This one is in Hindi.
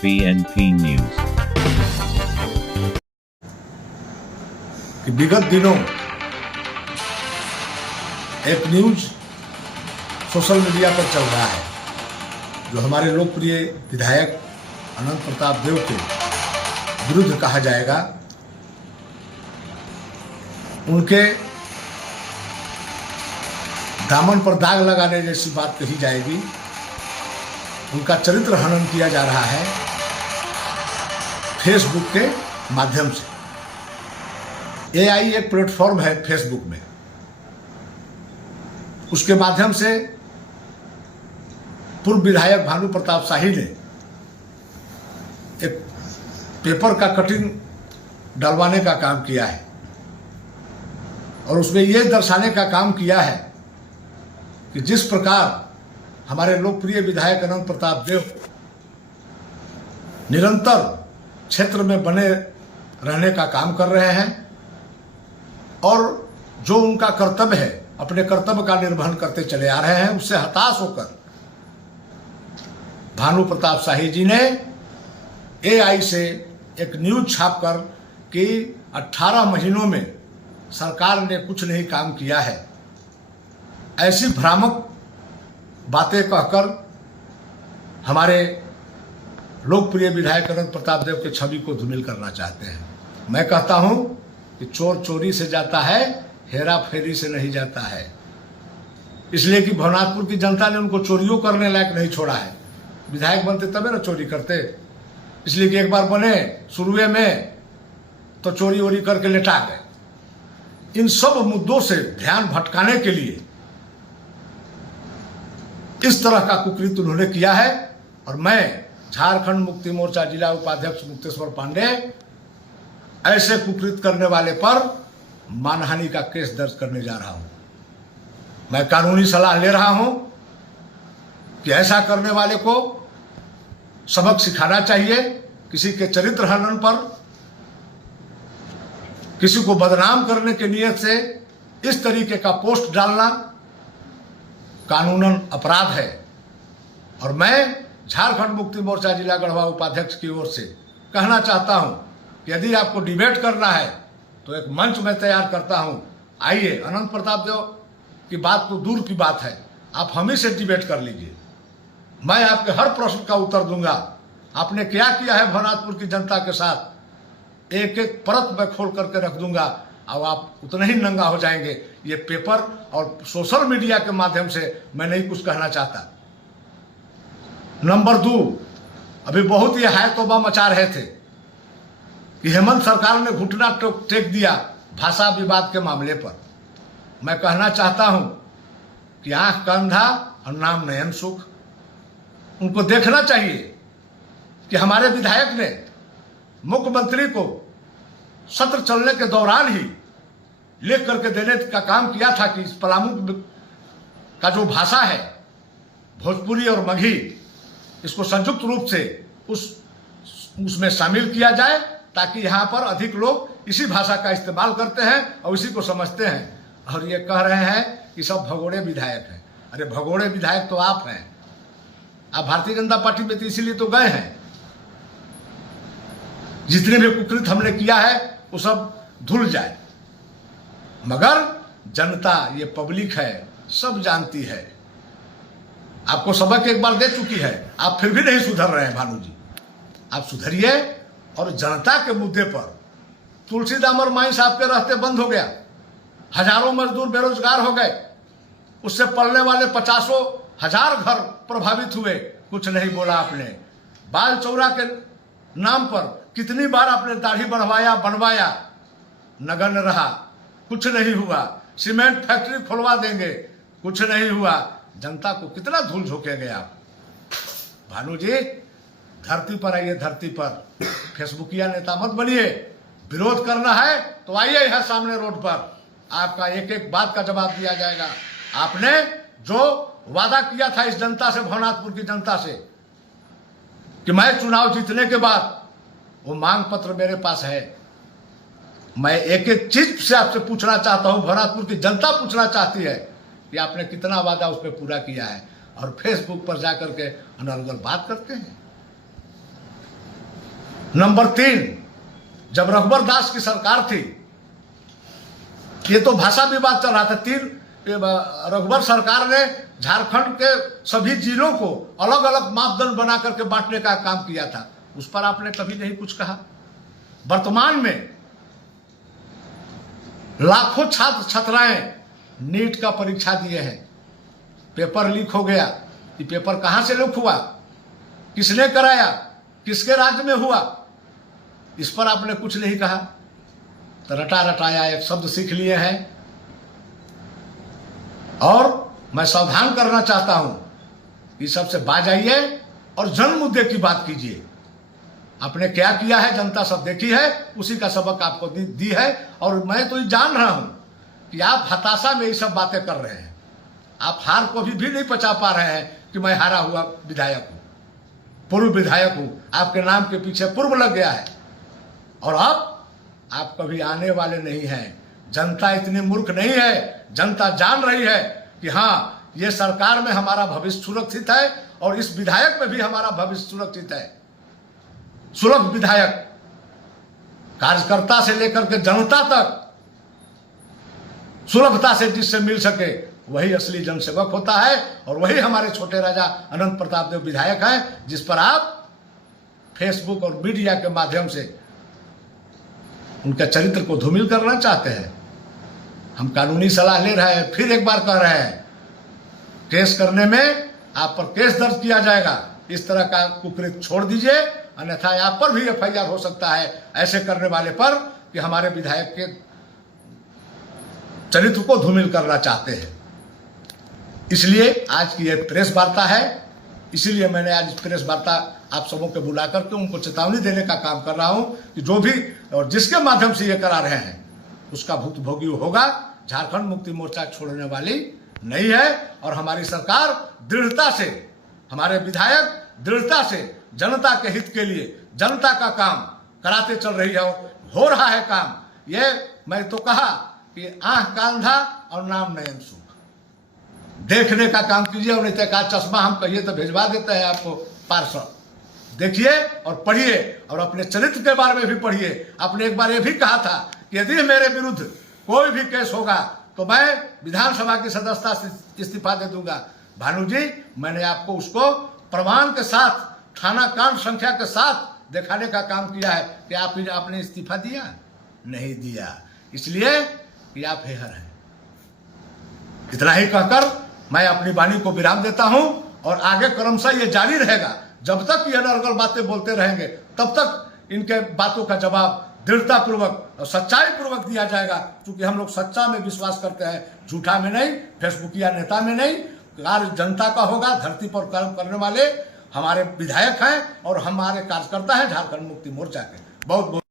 BNP news. कि विगत दिनों एक न्यूज सोशल मीडिया पर चल रहा है जो हमारे लोकप्रिय विधायक अनंत प्रताप देव के विरुद्ध कहा जाएगा। उनके दामन पर दाग लगाने जैसी बात कही जाएगी। उनका चरित्र हनन किया जा रहा है फेसबुक के माध्यम से। एआई एक प्लेटफॉर्म है फेसबुक में, उसके माध्यम से पूर्व विधायक भानु प्रताप शाही ने एक पेपर का कटिंग डलवाने का काम किया है और उसमें यह दर्शाने का काम किया है कि जिस प्रकार हमारे लोकप्रिय विधायक अनंत प्रताप देव निरंतर क्षेत्र में बने रहने का काम कर रहे हैं और जो उनका कर्तव्य है अपने कर्तव्य का निर्वहन करते चले आ रहे हैं, उससे हताश होकर भानु प्रताप शाही जी ने एआई से एक न्यूज छापकर कि 18 महीनों में सरकार ने कुछ नहीं काम किया है, ऐसी भ्रामक बातें कहकर हमारे लोकप्रिय विधायक अनंत प्रताप देव के छवि को धूमिल करना चाहते हैं। मैं कहता हूं कि चोर चोरी से जाता है, हेरा फेरी से नहीं जाता है। इसलिए कि भवनाथपुर की जनता ने उनको चोरियों करने लायक नहीं छोड़ा है। विधायक बनते तबे ना चोरी करते। इसलिए कि एक बार बने शुरुए में तो चोरी वोरी करके लेटा गए। इन सब मुद्दों से ध्यान भटकाने के लिए इस तरह का कुकृत्य उन्होंने किया है और मैं झारखंड मुक्ति मोर्चा जिला उपाध्यक्ष मुक्तेश्वर पांडे ऐसे कुकृत्य करने वाले पर मानहानि का केस दर्ज करने जा रहा हूं। मैं कानूनी सलाह ले रहा हूं कि ऐसा करने वाले को सबक सिखाना चाहिए। किसी के चरित्र हनन पर, किसी को बदनाम करने के नियत से इस तरीके का पोस्ट डालना कानूनन अपराध है और मैं झारखंड मुक्ति मोर्चा जिला गढ़वा उपाध्यक्ष की ओर से कहना चाहता हूं कि यदि आपको डिबेट करना है तो एक मंच में तैयार करता हूं। आइए, अनंत प्रताप देव की बात तो दूर की बात है, आप हम ही से डिबेट कर लीजिए। मैं आपके हर प्रश्न का उत्तर दूंगा। आपने क्या किया है भवनाथपुर की जनता के साथ, एक एक परत में खोल करके रख दूंगा और आप उतने ही नंगा हो जाएंगे। ये पेपर और सोशल मीडिया के माध्यम से मैं नहीं कुछ कहना चाहता। नंबर 2, अभी बहुत ये हाय तौबा मचा रहे थे कि हेमंत सरकार ने घुटना टेक दिया भाषा विवाद के मामले पर। मैं कहना चाहता हूं कि आंख का अंधा और नाम नयन सुख। उनको देखना चाहिए कि हमारे विधायक ने मुख्यमंत्री को सत्र चलने के दौरान ही लिख करके देने का काम किया था कि इस पलामू का जो भाषा है भोजपुरी और मगही, इसको संयुक्त रूप से उसमें शामिल किया जाए ताकि यहाँ पर अधिक लोग इसी भाषा का इस्तेमाल करते हैं और इसी को समझते हैं। और ये कह रहे हैं कि सब भगोड़े विधायक हैं। अरे भगोड़े विधायक तो आप हैं। आप भारतीय जनता पार्टी में तो इसीलिए तो गए हैं। जितने भी कुकृत्य हमने किया है वो सब धुल जाए, मगर जनता, ये पब्लिक है, सब जानती है। आपको सबक एक बार दे चुकी है, आप फिर भी नहीं सुधर रहे हैं। भानु जी, आप सुधरिए और जनता के मुद्दे पर तुलसी दामर माइंस आपके रहते बंद हो गया, हजारों मजदूर बेरोजगार हो गए, उससे पलने वाले 50,000 घर प्रभावित हुए, कुछ नहीं बोला आपने। बाल चौरा के नाम पर कितनी बार आपने दाढ़ी बढ़वाया, बनवाया, नगण्य रहा, कुछ नहीं हुआ। सीमेंट फैक्ट्री खुलवा देंगे, कुछ नहीं हुआ। जनता को कितना धूल झोंकेंगे आप। भानु जी, धरती पर आइए, धरती पर। फेसबुकिया नेता मत बनिए। विरोध करना है तो आइए यहाँ सामने रोड पर, आपका एक एक बात का जवाब दिया जाएगा। आपने जो वादा किया था इस जनता से, भवनाथपुर की जनता से, कि मैं चुनाव जीतने के बाद, वो मांग पत्र मेरे पास है। मैं एक एक चीज से आपसे पूछना चाहता हूं, भवनाथपुर की जनता पूछना चाहती है कि आपने कितना वादा उस पर पूरा किया है, और फेसबुक पर जाकर के अनर्गल बात करते हैं। नंबर 3, जब रघुवर दास की सरकार थी, ये तो भाषा विवाद चल रहा था। 3 रघुवर सरकार ने झारखंड के सभी जिलों को अलग अलग मापदंड बना करके बांटने का काम किया था, उस पर आपने कभी नहीं कुछ कहा। वर्तमान में लाखों छात्र छात्राएं नीट का परीक्षा दिए हैं, पेपर लीक हो गया। ये पेपर कहां से लीक हुआ, किसने कराया, किसके राज्य में हुआ, इस पर आपने कुछ नहीं कहा। तो रटा रटाया एक शब्द सीख लिए हैं। और मैं सावधान करना चाहता हूं कि सबसे बाज आइए और जन मुद्दे की बात कीजिए। आपने क्या किया है जनता सब देखी है, उसी का सबक आपको दी है। और मैं तो ये जान रहा हूं कि आप हताशा में ये सब बातें कर रहे हैं। आप हार को भी नहीं पचा पा रहे हैं कि मैं हारा हुआ विधायक हूं, पूर्व विधायक हूं, आपके नाम के पीछे पूर्व लग गया है। और अब आप कभी आने वाले नहीं हैं। जनता इतनी मूर्ख नहीं है, जनता जान रही है कि हाँ, ये सरकार में हमारा भविष्य सुरक्षित है और इस विधायक में भी हमारा भविष्य सुरक्षित है। सुलभ विधायक, कार्यकर्ता से लेकर के जनता तक सुलभता से जिससे मिल सके, वही असली जनसेवक होता है। और वही हमारे छोटे राजा अनंत प्रताप देव विधायक हैं, जिस पर आप फेसबुक और मीडिया के माध्यम से उनके चरित्र को धूमिल करना चाहते हैं। हम कानूनी सलाह ले रहे हैं, फिर एक बार कह रहे हैं, केस करने में आप पर केस दर्ज किया जाएगा। इस तरह का कुकृत्य छोड़ दीजिए, अन्यथा आप पर भी एफआईआर हो सकता है ऐसे करने वाले पर कि हमारे विधायक के चरित्र को धूमिल करना चाहते हैं। इसलिए आज की यह प्रेस वार्ता है। इसीलिए मैंने आज प्रेस वार्ता आप सबों को बुला करके उनको चेतावनी देने का काम कर रहा हूं कि जो भी और जिसके माध्यम से ये करा रहे हैं उसका भुक्तभोगी होगा। झारखंड मुक्ति मोर्चा छोड़ने वाली नहीं है। और हमारी सरकार दृढ़ता से, हमारे विधायक दृढ़ता से जनता के हित के लिए जनता का काम कराते चल रही है। हो रहा है काम। ये मैं तो कहा कि आंख का अंधा और नाम नयन सूख, देखने का काम कीजिए। और नहीं तो का चश्मा हम कहिए तो भेजवा देते हैं आपको पार्सल। देखिए और पढ़िए और अपने चरित्र के बारे में भी पढ़िए। आपने एक बार ये भी कहा था कि यदि मेरे विरुद्ध कोई भी केस होगा तो मैं विधानसभा की सदस्यता से इस्तीफा दे दूंगा। भानु जी, मैंने आपको उसको प्रमाण के साथ, थाना कांड संख्या के साथ दिखाने का काम किया है कि आपने इस्तीफा दिया नहीं दिया, इसलिए कि आप हेहर हैं। इतना ही कहकर मैं अपनी वाणी को विराम देता हूं और आगे क्रमशः ये जारी रहेगा। जब तक ये अनर्गल बातें बोलते रहेंगे तब तक इनके बातों का जवाब दृढ़ता पूर्वक और सच्चाई पूर्वक दिया जाएगा। क्योंकि हम लोग सच्चा में विश्वास करते हैं, झूठा में नहीं, फेसबुकिया नेता में नहीं। कार्य जनता का होगा। धरती पर कर्म करने वाले हमारे विधायक हैं और हमारे कार्यकर्ता हैं झारखंड मुक्ति मोर्चा के। बहुत बहुत